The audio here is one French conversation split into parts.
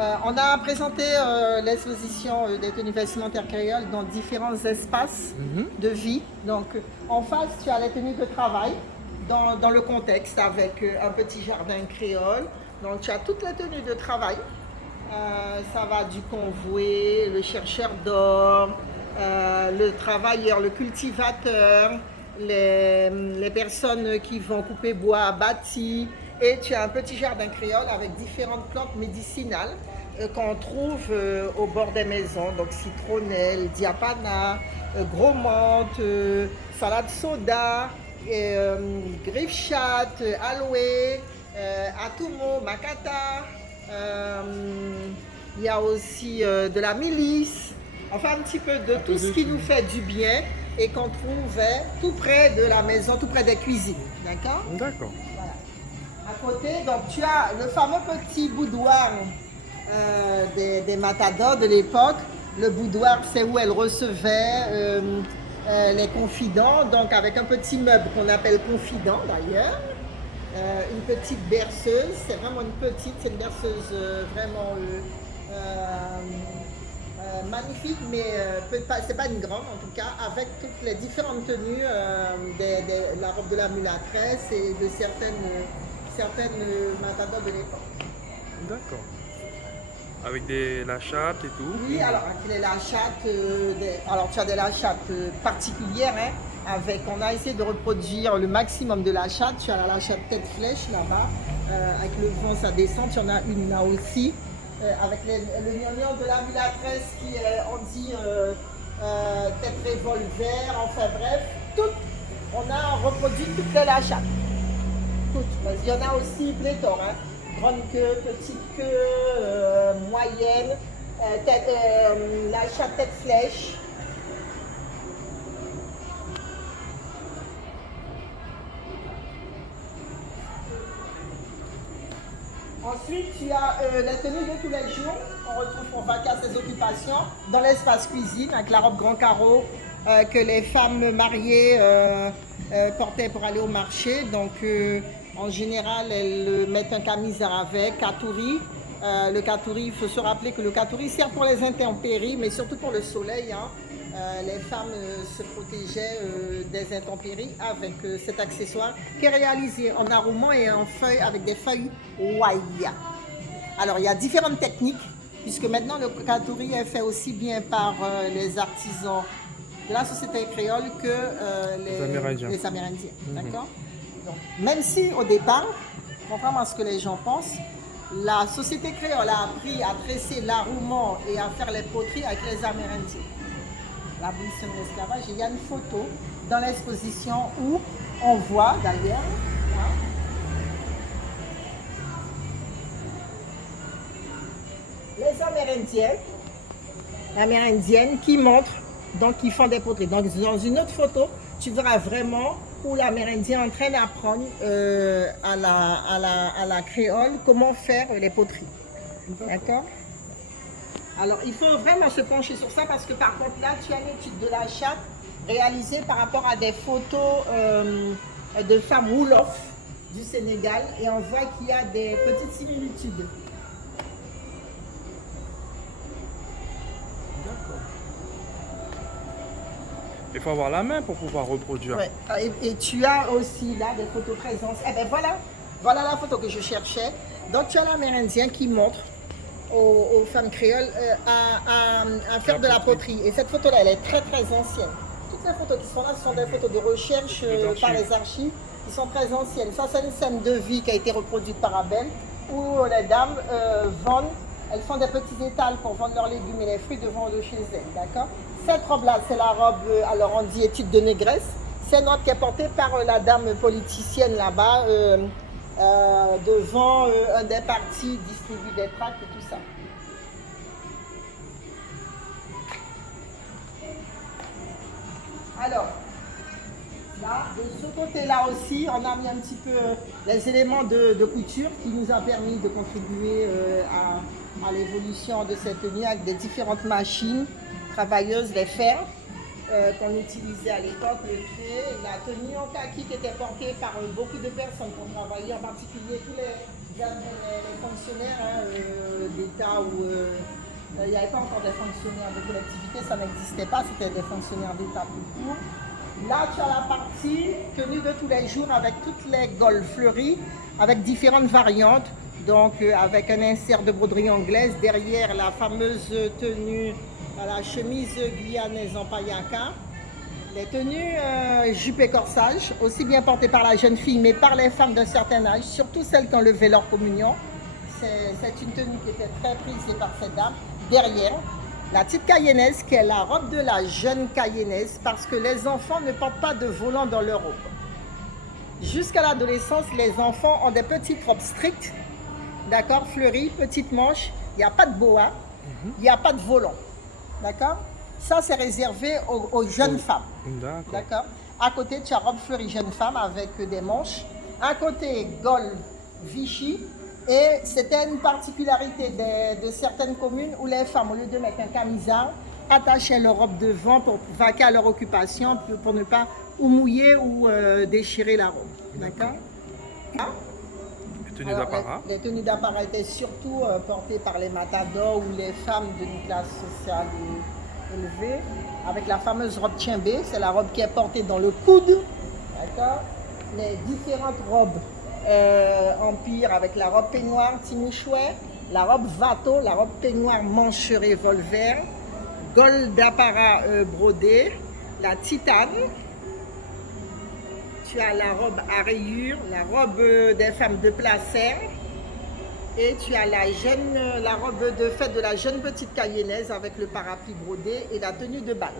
On a présenté l'exposition des tenues vestimentaires créoles dans différents espaces de vie. Donc, en face, tu as les tenues de travail dans le contexte avec un petit jardin créole. Donc, tu as toutes les tenues de travail. Ça va du convoi, le chercheur d'or, le travailleur, le cultivateur, les personnes qui vont couper bois à bâti. Et tu as un petit jardin créole avec différentes plantes médicinales qu'on trouve au bord des maisons. Donc citronnelle, diapana, gros menthe, salade soda, griffe chatte, aloe, atumo, macata. Il y a aussi de la mélisse. Enfin un petit peu de tout ce qui nous fait du bien et qu'on trouve tout près de la maison, tout près des cuisines. D'accord? D'accord. Voilà. À côté, donc tu as le fameux petit boudoir des matadors de l'époque. Le boudoir, c'est où elle recevait les confidents, donc avec un petit meuble qu'on appelle confident d'ailleurs. Une petite berceuse, c'est vraiment une petite, c'est une berceuse vraiment magnifique, mais c'est pas une grande en tout cas, avec toutes les différentes tenues la robe de la mulâtresse et de certaines matadors de l'époque. D'accord. Avec la chatte et tout. Oui, alors avec la chatte, alors tu as des la chatte particulières, hein, on a essayé de reproduire le maximum de la chatte. Tu as la chatte tête flèche là-bas, avec le vent ça descend, tu en as une là aussi, avec le gnangnan de la mulâtresse qui on dit tête revolver, enfin bref, on a reproduit toutes les la chatte. Toutes, il y en a aussi pléthore, hein. Grande queue, petite queue, moyenne, la chatte tête flèche. Ensuite, tu as la tenue de tous les jours. On retrouve pour vaquer à ses occupations dans l'espace cuisine avec la robe grand carreau que les femmes mariées portaient pour aller au marché. Donc, en général, elles mettent un camisard avec, katouri. Le katouri, il faut se rappeler que le katouri sert pour les intempéries, mais surtout pour le soleil. Hein. Les femmes se protégeaient des intempéries avec cet accessoire qui est réalisé en arroumant et en feuilles avec des feuilles waya. Alors, il y a différentes techniques, puisque maintenant le katouri est fait aussi bien par les artisans de la société créole que les Amérindiens. D'accord? Donc, même si au départ, contrairement à ce que les gens pensent, la société créole a appris à tresser l'arroumant et à faire les poteries avec les Amérindiens. L'abolition de l'esclavage. Il y a une photo dans l'exposition où on voit d'ailleurs les Amérindiennes qui montrent, donc qui font des poteries. Donc dans une autre photo, tu verras vraiment où l'Amérindien est en train d'apprendre à la créole comment faire les poteries. D'accord? Alors, il faut vraiment se pencher sur ça parce que par contre, là, tu as une étude de la chatte réalisée par rapport à des photos de femmes Wolof du Sénégal et on voit qu'il y a des petites similitudes. D'accord. Il faut avoir la main pour pouvoir reproduire. Ouais. Et tu as aussi là des photos présentes. Eh bien voilà la photo que je cherchais. Donc, tu as l'Amérindien qui montre aux femmes créoles à faire de la poterie. Et cette photo-là, elle est très très ancienne. Toutes les photos qui sont là, ce sont des photos de recherche par les archives qui sont très anciennes. Ça, c'est une scène de vie qui a été reproduite par Abel, où les dames vendent, elles font des petits étals pour vendre leurs légumes et les fruits devant de chez elles. D'accord? Cette robe-là, c'est la robe, alors on dit étude de négresse. C'est une robe qui est portée par la dame politicienne là-bas. Devant un des partis distribue des tracts et tout ça. Alors, là, de ce côté-là aussi, on a mis un petit peu les éléments de couture qui nous a permis de contribuer à l'évolution de cette tenue avec des différentes machines travailleuses, les fers. Qu'on utilisait à l'époque, le trait, la tenue en kaki qui était portée par beaucoup de personnes pour travailler, en particulier tous les les fonctionnaires d'État ou il n'y avait pas encore des fonctionnaires de collectivité, ça n'existait pas, c'était des fonctionnaires d'État tout court. Là, tu as la partie tenue de tous les jours avec toutes les golfs fleuries, avec différentes variantes. Donc, avec un insert de broderie anglaise, derrière la fameuse tenue à la chemise guyanaise en paillaka. Les tenues jupe et corsage, aussi bien portées par la jeune fille, mais par les femmes d'un certain âge, surtout celles qui ont levé leur communion. C'est une tenue qui était très prisée par ces dames. Derrière, la petite cayennaise, qui est la robe de la jeune cayennaise, parce que les enfants ne portent pas de volant dans leur robe. Jusqu'à l'adolescence, les enfants ont des petites robes strictes, d'accord, fleuries, petites manches. Il n'y a pas de boa, il n'y a pas de volant, d'accord. Ça, c'est réservé aux jeunes femmes. D'accord. À côté, tu as robe fleurie jeune femme avec des manches. À côté, Gol Vichy. Et c'était une particularité de certaines communes où les femmes, au lieu de mettre un camisard, attachaient leur robe devant pour vaquer à leur occupation, pour ne pas ou mouiller ou déchirer la robe. D'accord. Les tenues d'apparat. Les tenues d'apparat étaient surtout portées par les matadors ou les femmes d'une classe sociale élevée, avec la fameuse robe timbé, c'est la robe qui est portée dans le coude, d'accord. Les différentes robes empire avec la robe peignoir timichouet, la robe vato, la robe peignoir manche revolver, gold d'apparat brodé, la titane, tu as la robe à rayures, la robe des femmes de placère. Et tu as la robe de fête de la jeune petite cayennaise avec le parapluie brodé et la tenue de bal.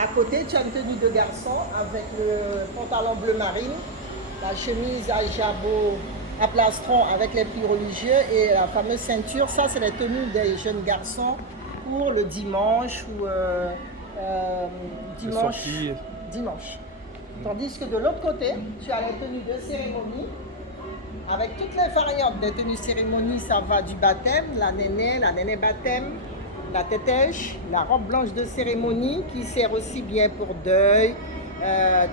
À côté, tu as une tenue de garçon avec le pantalon bleu marine, la chemise à jabot à plastron avec les plis religieux et la fameuse ceinture. Ça, c'est les tenues des jeunes garçons pour le dimanche ou dimanche. Tandis que de l'autre côté, tu as les tenues de cérémonie. Avec toutes les variantes des tenues cérémonie, ça va du baptême, la néné baptême, la tétèche, la robe blanche de cérémonie qui sert aussi bien pour deuil,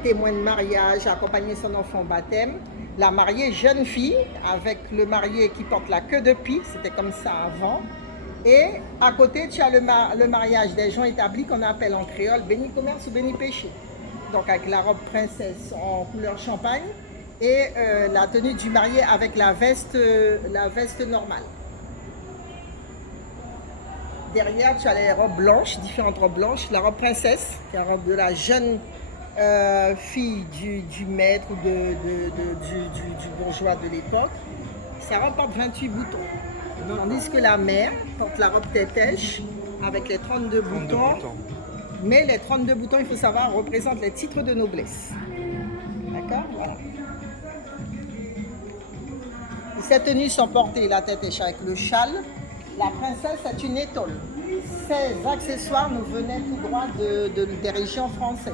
témoin de mariage, accompagner son enfant au baptême, la mariée jeune fille avec le marié qui porte la queue de pie, c'était comme ça avant. Et à côté, tu as le mariage des gens établis qu'on appelle en créole béni commerce ou béni péché. Donc avec la robe princesse en couleur champagne. Et la tenue du marié avec la veste normale. Derrière, tu as les robes blanches, différentes robes blanches. La robe princesse, qui est la robe de la jeune fille du maître ou du bourgeois de l'époque. Sa robe porte 28 boutons. Tandis que la mère porte la robe tétèche avec les 32 boutons. Mais les 32 boutons, il faut savoir, représentent les titres de noblesse. D'accord? Voilà. Ces tenues sont portées la tétèche avec le châle. La princesse est une étole. Ces accessoires nous venaient tout droit des régions françaises.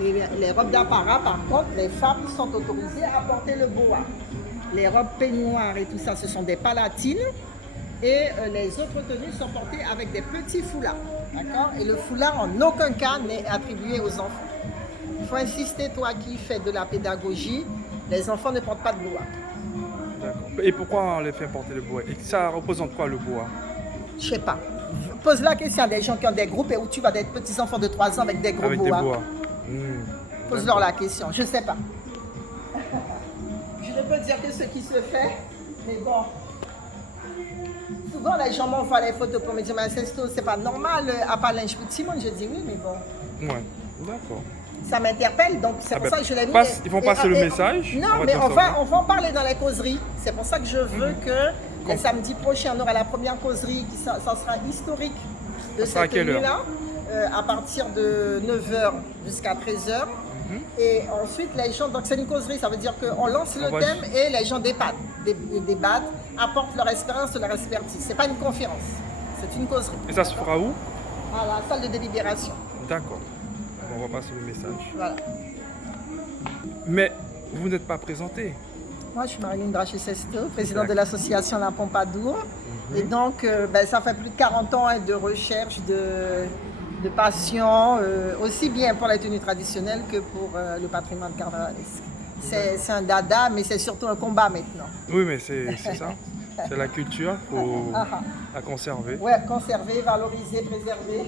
Et les robes d'apparat, par contre, les femmes sont autorisées à porter le boa. Les robes peignoirs et tout ça, ce sont des palatines. Et les autres tenues sont portées avec des petits foulards. D'accord? Et le foulard, en aucun cas, n'est attribué aux enfants. Il faut insister, toi qui fais de la pédagogie, les enfants ne portent pas de boa. D'accord. Et pourquoi on les fait porter le boa? Et ça représente quoi le boa? Je sais pas. Pose la question à des gens qui ont des groupes et où tu vas des petits enfants de 3 ans avec des gros boas. Pose-leur la question, je sais pas. Je ne peux dire que ce qui se fait, mais bon. Souvent les gens m'envoient les photos pour me dire mais c'est pas normal, à part linge petit monde, je dis oui, mais bon. Ouais, d'accord. Ça m'interpelle, donc c'est pour ça que je l'ai mis. Ils vont passer le message. Non, mais on va en parler dans les causeries. C'est pour ça que je veux que le samedi prochain, on aura la première causerie, ça sera historique de cette tenue-là, à partir de 9h jusqu'à 13h. Et ensuite, les gens, donc c'est une causerie, ça veut dire qu'on lance le thème et les gens débattent, apportent leur expérience, leur expertise. C'est pas une conférence, c'est une causerie. Et ça se fera où? À la salle de délibération. D'accord. On va passer le message. Voilà. Mais vous n'êtes pas présenté. Moi, je suis Marie-Lune Drachet-Sesto, présidente de l'association La Pompadour. Et donc, ça fait plus de 40 ans de recherche, de passion, aussi bien pour les tenues traditionnelles que pour le patrimoine carnavalesque. C'est un dada, mais c'est surtout un combat maintenant. Oui, mais c'est ça. C'est la culture, il faut Ah, ah. la conserver. Ouais, conserver, valoriser, préserver.